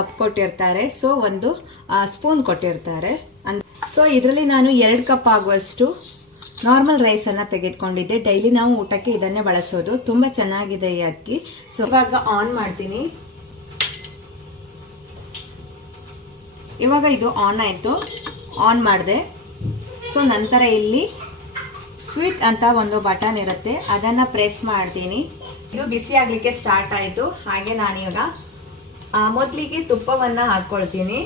Cup ಕೊಟ್ಟಿರ್ತಾರೆ, so ಒಂದು spoon ಕೊಟ್ಟಿರ್ತಾರೆ. ಸೊ ಇದರಲ್ಲಿ ನಾನು 2 ಕಪ್ ಆಗುವಷ್ಟು ನಾರ್ಮಲ್ ರೈಸ್ ಅನ್ನ ತೆಗೆದುಕೊಂಡಿದ್ದೆ. ಡೈಲಿ ನಾವು ಊಟಕ್ಕೆ ಇದನ್ನೇ ಬಳಸೋದು. ತುಂಬಾ ಚೆನ್ನಾಗಿದೆ ಈ ಅಕ್ಕಿ. ಸೊ ಇವಾಗ ಆನ್ ಮಾಡ್ತೀನಿ. ಇವಾಗ ಇದು ಆನ್ ಆಯ್ತು. ಆನ್ ಮಾಡಿದೆ. ಸೊ ನಂತರ ಇಲ್ಲಿ ಸ್ವೀಟ್ ಅಂತ ಒಂದು ಬಟನ್ ಇರುತ್ತೆ, ಅದನ್ನ ಪ್ರೆಸ್ ಮಾಡ್ತೀನಿ. ಇದು ಬಿಸಿ ಆಗ್ಲಿಕ್ಕೆ ಸ್ಟಾರ್ಟ್ ಆಯ್ತು. ಹಾಗೆ ನಾನೀಗ ಮೊದಲಿಗೆ ತುಪ್ಪವನ್ನ ಹಾಕೊಳ್ತೀನಿ.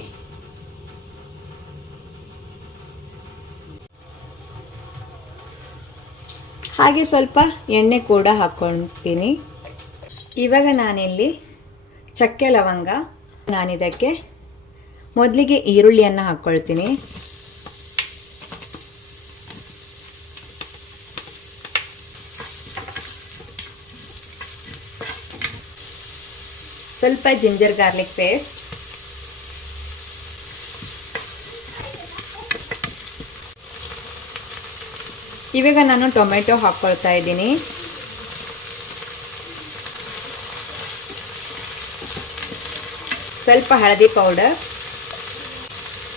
ಹಾಗೆ ಸ್ವಲ್ಪ ಎಣ್ಣೆ ಕೂಡ ಹಾಕೊಳ್ತೀನಿ. ಇವಾಗ ನಾನಿಲ್ಲಿ ಚಕ್ಕೆ ಲವಂಗ, ನಾನಿದಕ್ಕೆ ಮೊದಲಿಗೆ ಈರುಳ್ಳಿಯನ್ನು ಹಾಕ್ಕೊಳ್ತೀನಿ. ಸ್ವಲ್ಪ ಜಿಂಜರ್ ಗಾರ್ಲಿಕ್ ಪೇಸ್ಟ್, ಇವಾಗ ನಾನು ಟೊಮೆಟೊ ಹಾಕ್ಕೊಳ್ತಾ ಇದ್ದೀನಿ. ಸ್ವಲ್ಪ ಹಳದಿ ಪೌಡರ್,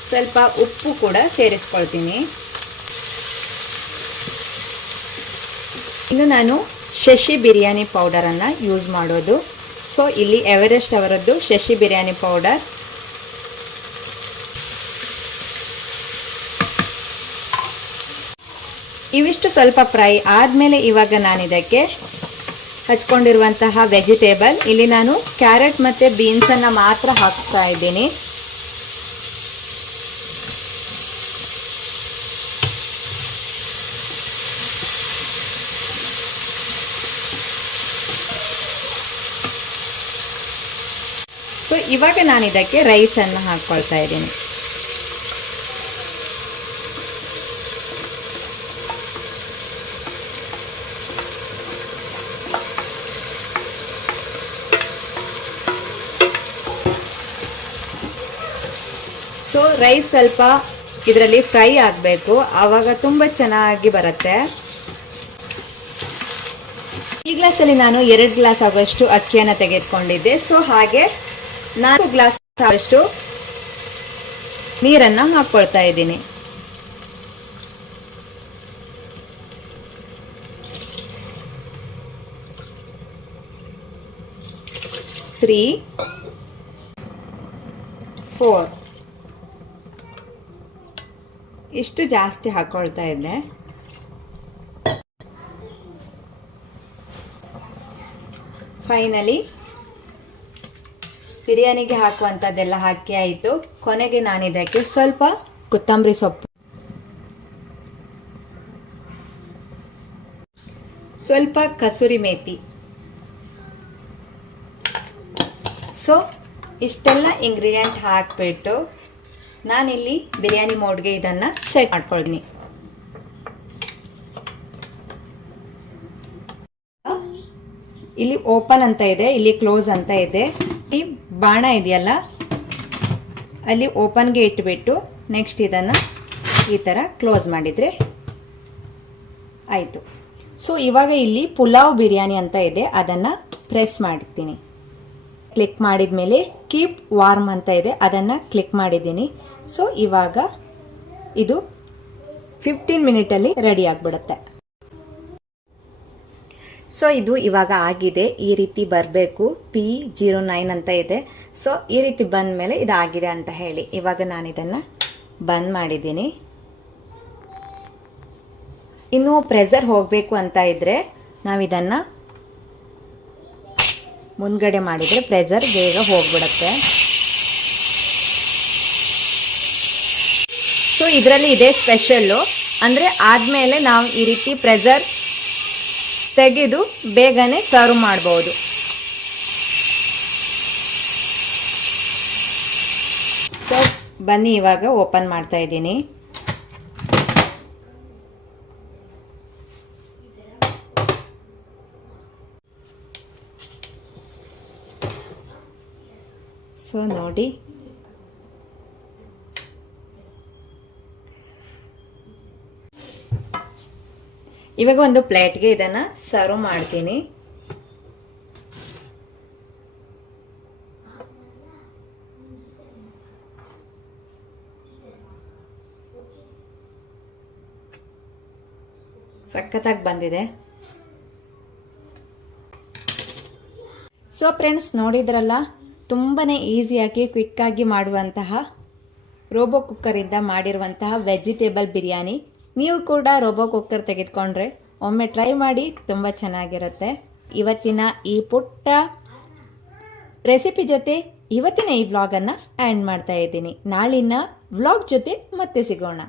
ಸ್ವಲ್ಪ ಉಪ್ಪು ಕೂಡ ಸೇರಿಸ್ಕೊಳ್ತೀನಿ. ಇನ್ನು ನಾನು ಶಶಿ ಬಿರಿಯಾನಿ ಪೌಡರನ್ನು ಯೂಸ್ ಮಾಡೋದು. ಸೊ ಇಲ್ಲಿ ಎವರೆಸ್ಟ್ ಅವರದ್ದು ಶಶಿ ಬಿರಿಯಾನಿ ಪೌಡರ್. ಇವಿಷ್ಟು ಸ್ವಲ್ಪ ಫ್ರೈ ಆದಮೇಲೆ ಇವಾಗ ನಾನು ಇದಕ್ಕೆ ಹಚ್ಕೊಂಡಿರುವಂತಹ ವೆಜಿಟೇಬಲ್, ಇಲ್ಲಿ ನಾನು ಕ್ಯಾರೆಟ್ ಮತ್ತು ಬೀನ್ಸನ್ನು ಮಾತ್ರ ಹಾಕ್ತಾ ಇದ್ದೀನಿ. ಸೊ ಇವಾಗ ನಾನು ಇದಕ್ಕೆ ರೈಸನ್ನು ಹಾಕ್ಕೊಳ್ತಾ ಇದ್ದೀನಿ. ಸೊ ರೈಸ್ ಸ್ವಲ್ಪ ಇದರಲ್ಲಿ ಫ್ರೈ ಆಗಬೇಕು, ಆವಾಗ ತುಂಬ ಚೆನ್ನಾಗಿ ಬರುತ್ತೆ. ಈ ಗ್ಲಾಸಲ್ಲಿ ನಾನು 2 ಗ್ಲಾಸ್ ಆಗುವಷ್ಟು ಅಕ್ಕಿಯನ್ನು ತೆಗೆದುಕೊಂಡಿದ್ದೆ. ಸೊ ಹಾಗೆ 4 ಗ್ಲಾಸ್ ಆಗುವಷ್ಟು ನೀರನ್ನು ಹಾಕ್ಕೊಳ್ತಾ ಇದ್ದೀನಿ. ತ್ರೀ 4 ಇಷ್ಟು ಜಾಸ್ತಿ ಹಾಕ್ಕೊಳ್ತಾ ಇದ್ದೆ. ಫೈನಲಿ ಬಿರಿಯಾನಿಗೆ ಹಾಕುವಂಥದ್ದೆಲ್ಲ ಹಾಕಿ ಆಯಿತು. ಕೊನೆಗೆ ನಾನು ಇದಕ್ಕೆ ಸ್ವಲ್ಪ ಕೊತ್ತಂಬರಿ ಸೊಪ್ಪು, ಸ್ವಲ್ಪ ಕಸೂರಿ ಮೇಥಿ. ಸೊ ಇಷ್ಟೆಲ್ಲ ಇಂಗ್ರೀಡಿಯೆಂಟ್ ಹಾಕಿಬಿಟ್ಟು ನಾನಿಲ್ಲಿ ಬಿರಿಯಾನಿ ಮೋಡ್ಗೆ ಇದನ್ನು ಸೆಟ್ ಮಾಡ್ಕೊಳ್ತೀನಿ. ಇಲ್ಲಿ ಓಪನ್ ಅಂತ ಇದೆ, ಇಲ್ಲಿ ಕ್ಲೋಸ್ ಅಂತ ಇದೆ. ಈ ಬಾಣ ಇದೆಯಲ್ಲ ಅಲ್ಲಿ ಓಪನ್ಗೆ ಇಟ್ಬಿಟ್ಟು ನೆಕ್ಸ್ಟ್ ಇದನ್ನು ಈ ಥರ ಕ್ಲೋಸ್ ಮಾಡಿದರೆ ಆಯಿತು. ಸೊ ಇವಾಗ ಇಲ್ಲಿ ಪುಲಾವ್ ಬಿರಿಯಾನಿ ಅಂತ ಇದೆ, ಅದನ್ನು ಪ್ರೆಸ್ ಮಾಡ್ತೀನಿ. ಕ್ಲಿಕ್ ಮಾಡಿದ ಮೇಲೆ ಕೀಪ್ ವಾರ್ಮ್ ಅಂತ ಇದೆ, ಅದನ್ನು ಕ್ಲಿಕ್ ಮಾಡಿದ್ದೀನಿ. ಸೊ ಇವಾಗ ಇದು 15 ಮಿನಿಟಲ್ಲಿ ರೆಡಿ ಆಗಿಬಿಡುತ್ತೆ. ಸೊ ಇದು ಇವಾಗ ಆಗಿದೆ. ಈ ರೀತಿ ಬರಬೇಕು. P09 ಅಂತ ಇದೆ. ಸೊ ಈ ರೀತಿ ಬಂದ ಮೇಲೆ ಇದಾಗಿದೆ ಅಂತ ಹೇಳಿ ಇವಾಗ ನಾನು ಇದನ್ನು ಬಂದ್ ಮಾಡಿದ್ದೀನಿ. ಇನ್ನು ಪ್ರೆಷರ್ ಹೋಗಬೇಕು ಅಂತ ಇದ್ರೆ ನಾವು ಇದನ್ನು ಮುಂದ್ಗಡೆ ಮಾಡಿದರೆ ಪ್ರೆಷರ್ ಬೇಗ ಹೋಗ್ಬಿಡುತ್ತೆ. ಸೊ ಇದರಲ್ಲಿ ಇದೇ ಸ್ಪೆಷಲ್ಲು, ಅಂದರೆ ಆದಮೇಲೆ ನಾವು ಈ ರೀತಿ ಪ್ರೆಷರ್ ತೆಗೆದು ಬೇಗನೆ ಸರ್ವ್ ಮಾಡ್ಬೋದು. ಸೊ ಬನ್ನಿ ಇವಾಗ ಓಪನ್ ಮಾಡ್ತಾ ಇದ್ದೀನಿ. ಸೊ ನೋಡಿ, ಇವಾಗ ಒಂದು ಪ್ಲೇಟ್ಗೆ ಇದನ್ನು ಸರ್ವ್ ಮಾಡ್ತೀನಿ. ಸಖತ್ತಾಗಿ ಬಂದಿದೆ. ಸೊ ಫ್ರೆಂಡ್ಸ್, ನೋಡಿದ್ರಲ್ಲ, ತುಂಬಾ ಈಸಿಯಾಗಿ ಕ್ವಿಕ್ಕಾಗಿ ಮಾಡುವಂತಹ ರೋಬೋ ಕುಕ್ಕರಿಂದ ಮಾಡಿರುವಂತಹ ವೆಜಿಟೇಬಲ್ ಬಿರಿಯಾನಿ. ನೀವು ಕೂಡ ರೋಬೋ ಕುಕ್ಕರ್ ತೆಗೆದುಕೊಂಡ್ರೆ ಒಮ್ಮೆ ಟ್ರೈ ಮಾಡಿ, ತುಂಬ ಚೆನ್ನಾಗಿರುತ್ತೆ. ಇವತ್ತಿನ ಈ ಪುಟ್ಟ ರೆಸಿಪಿ ಜೊತೆ ಇವತ್ತಿನ ಈ ವ್ಲಾಗನ್ನು ಎಂಡ್ ಮಾಡ್ತಾ ಇದ್ದೀನಿ. ನಾಳಿನ ವ್ಲಾಗ್ ಜೊತೆ ಮತ್ತೆ ಸಿಗೋಣ.